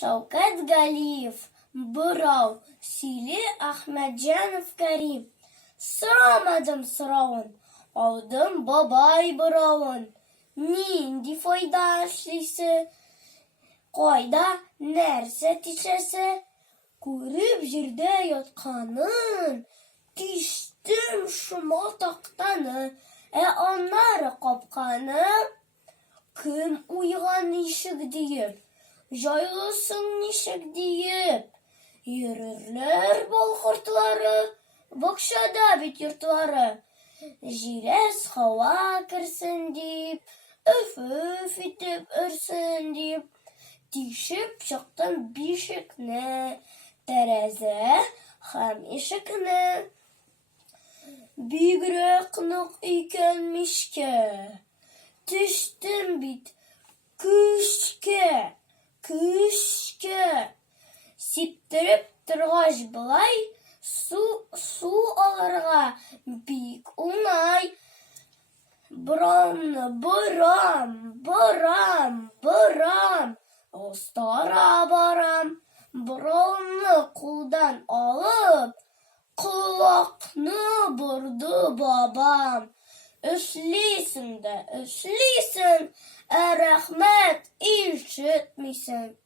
Şavkat Galiyev, Birov, Sili Ahmedjanov Karim. Soramadım soravın, aldım babay birovun. Nindi foyda işlisi, qayda нәрсе тишесе, көріп жерде yotqanın, tiştim şuma taqtаны, anları qapqanı, kim uyğan işik deyip, jaylısın nişik deyip, yürürler bol qurtları, baqşada bit yurtları, jiles hava kirsin deyip, üf itip ürsin deyip, tişip çıktım bişikne, tereze hem işikne. Bigreknik ikenmişke, tiştim bit küşke, siptirip turgaç bulay, su alırga bik unay. Buram, ostara baram, buramni kuldan alıp, kulakni burdu babam. Üfliysin de üfliysin, rahmet işitmisin.